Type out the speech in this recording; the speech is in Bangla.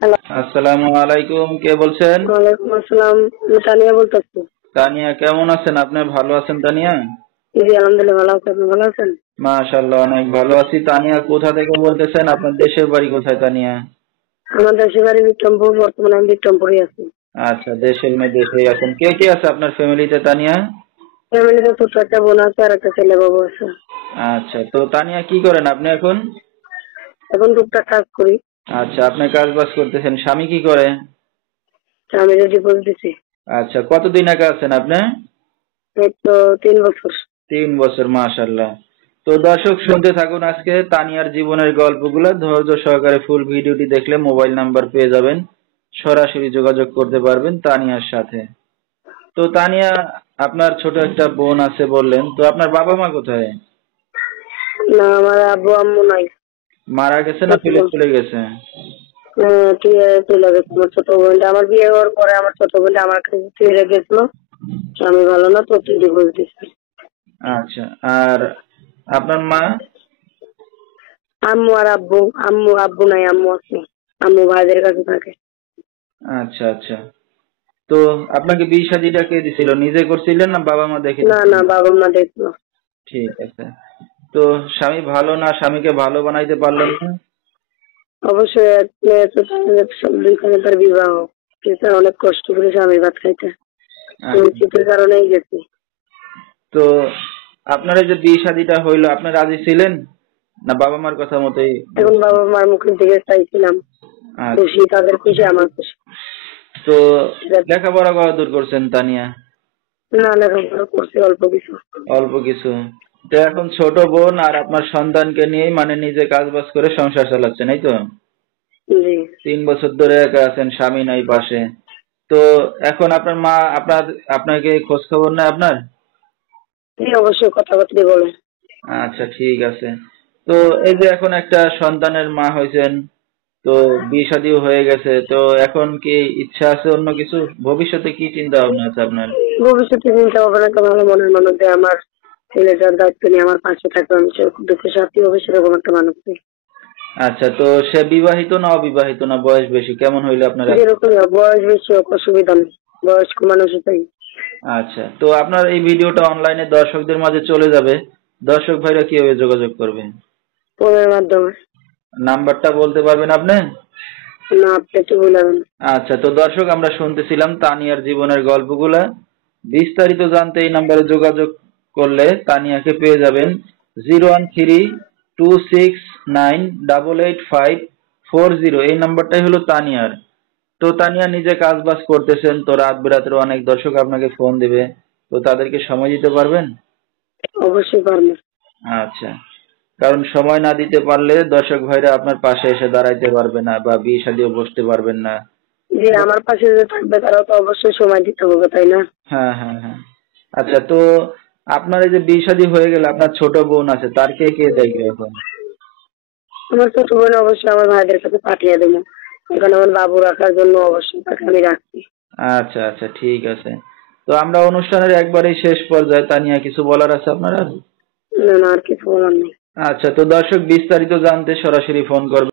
হ্যালো। আসসালামু আলাইকুম, কে বলছেন? ওয়ালাইকুম আসসালাম। আমি তানিয়া বলতেছি। তানিয়া কেমন আছেন? আপনি ভালো আছেন তানিয়া? জি আলহামদুলিল্লাহ ভালো আছি। আপনি ভালো আছেন? মাশাআল্লাহ, অনেক ভালো আছি। তানিয়া কোথা থেকে বলতেছেন? আপনার দেশের বাড়ি কোথায় তানিয়া? আমার দেশের বাড়ি বিক্রমপুর, বর্তমানে আমি বিক্রমপুরে আছি। আচ্ছা, দেশের মেয়ে দেশেই আছেন। কে কে আছে আপনার ফ্যামিলিতে তানিয়া? ফ্যামিলিতে ছোট একটা বোন আছে আর একটা ছেলে বাবু আছে। আচ্ছা, তো তানিয়া কি করেন আপনি এখন? এখন টুকটাক কাজ করি। আচ্ছা, আপনি কাজ বাজ করতেছেন। স্বামী কি করে? আমি রেডি বলতেছি। আচ্ছা, কতদিন আগে আছেন আপনি? এই তো 3 বছর। 3 বছর, মাশাআল্লাহ। তো দর্শক শুনতে থাকুন আজকে তানিয়ার জীবনের গল্পগুলো ধৈর্য সহকারে। ফুল ভিডিওটি দেখলে মোবাইল নাম্বার পেয়ে যাবেন, সরাসরি যোগাযোগ করতে পারবেন তানিয়ার সাথে। তো তানিয়া, আপনার ছোট একটা বোন আছে বললেন, তো আপনার বাবা মা কোথায়? না, আমার আব্বু আম্মু নাই। মারা গেছে না ছোট ফেলে বোন চলে গেছে? চলে গেছে। আমার ছোট বোনটা, আমার বিয়ে হওয়ার পরে আমার ছোট বোনটা আমার কাছে ফিরে গেছিল। আমি ভালো না তো ডিভোর্স দিচ্ছি। আচ্ছা, আর আপনার মা? আম্মু আর আব্বু, আম্মু আব্বু নাই, আম্মু আছে। আম্মু ভাইদের কাছে থাকে। আচ্ছা আচ্ছা। তো আপনাকে বিয়ে শাদীটা কে দিছিল? নিজে করছিলেন না বাবা মা দেখে না না, দিছিলেন? বাবা মা দেখলো। ঠিক আছে। তো স্বামী ভালো না, স্বামীকে ভালো বানাইতে পারলেন না? অবশ্যই এক মেয়ে তো সব দুইখানে তার বিবাহ, কিন্তু অনেক কষ্ট করে স্বামীর ভাত খাইতে আমি আচ্ছা। শীতের কারণেই গেছি। তো আপনার এই যে বিয়ে শাদীটা হইলো, আপনি রাজি ছিলেন না বাবা মার কথা মতোই? এখন বাবা মার মুখের দিকে চাইছিলাম। আচ্ছা। খুশি, তাদের খুশি আমার খুশি। তো এটা লেখাপড়া কত দূর করছেন তানিয়া? না, লেখাপড়া করছি অল্প কিছু। অল্প কিছু। তো এখন ছোট বোন আর আপনার সন্তানকে নিয়েই মানে নিজে কাজ বাজ করে সংসার চালাচ্ছেন, এই তো? জি। 3 বছর ধরে একা আছেন, স্বামী নাই পাশে। তো এখন আপনার মা আপনাকে খোঁজ খবর নেয় আপনার? জি অবশ্যই কথাবার্তা বলে। আচ্ছা, ঠিক আছে। তো এই যে এখন একটা সন্তানের মা হয়েছেন, তো বিয়ে শাদীও হয়ে গেছে, তো এখন কি ইচ্ছা আছে অন্য কিছু? ভবিষ্যতে কি চিন্তা ভাবনা আছে আপনার? ভবিষ্যতে চিন্তা ভাবনা একটা ভালো মনের মানুষ যে আমার ছেলেটার দায়িত্ব নিয়ে আমার পাশে থাকবে, আমি দুঃখে সাথী হবে সেরকম একটা মানুষ চাই। আচ্ছা, তো সে বিবাহিত না অবিবাহিত, না বয়স বেশি? কেমন হইলে আপনার যেরকম বয়স বেশি হোক অসুবিধা নেই, বয়স্ক মানুষই চাই। আচ্ছা, তো আপনার এই ভিডিওটা অনলাইনে দর্শকদের মাঝে চলে যাবে, দর্শক ভাইরা কিভাবে যোগাযোগ করবে? ফোনের মাধ্যমে। নাম্বারটা বলতে পারবেন আপনি? না, আপনি একটু বলবেন। আচ্ছা, তো দর্শক আমরা শুনতেছিলাম তানিয়ার জীবনের গল্পগুলা। বিস্তারিত জানতে এই নাম্বারে যোগাযোগ করলে তানিয়াকে পেয়ে যাবেন। 01326988540, এই নাম্বারটাই হলো তানিয়ার। তো তানিয়া নিজে কাজ বাজ করতেছেন, তো রাত বেরাতের অনেক দর্শক আপনাকে ফোন দিবে, তো তাদেরকে সময় দিতে পারবেন? অবশ্যই পারবো। আচ্ছা, কারণ সময় না দিতে পারলে দর্শক ভাইরা আপনার পাশে এসে দাঁড়াইতে পারবে না বা বিয়ে শাদীও বসতে পারবেন না। যে আমার পাশে যে থাকবে তারাও তো অবশ্যই সময় দিতে হবে, তাই না? হ্যাঁ হ্যাঁ হ্যাঁ। আচ্ছা, তো আপনার এই যে বিয়ে শাদী হয়ে গেলে আপনার ছোট বোন আছে, তার কে কে দেখবে এখন? আমার ছোট বোন অবশ্যই আমার ভাইদের কাছে পাঠিয়ে দেবো। এখানে আমার বাবু রাখার জন্য অবশ্যই তাকে আমি রাখছি। আচ্ছা আচ্ছা, ঠিক আছে। তো আমরা অনুষ্ঠানের একবারেই শেষ পর্যায়ে, তানিয়া কিছু বলার আছে আপনার আর? না না, আর কিছু বলার নেই। আচ্ছা, তো দর্শক বিস্তারিত জানতে সরাসরি ফোন করবে।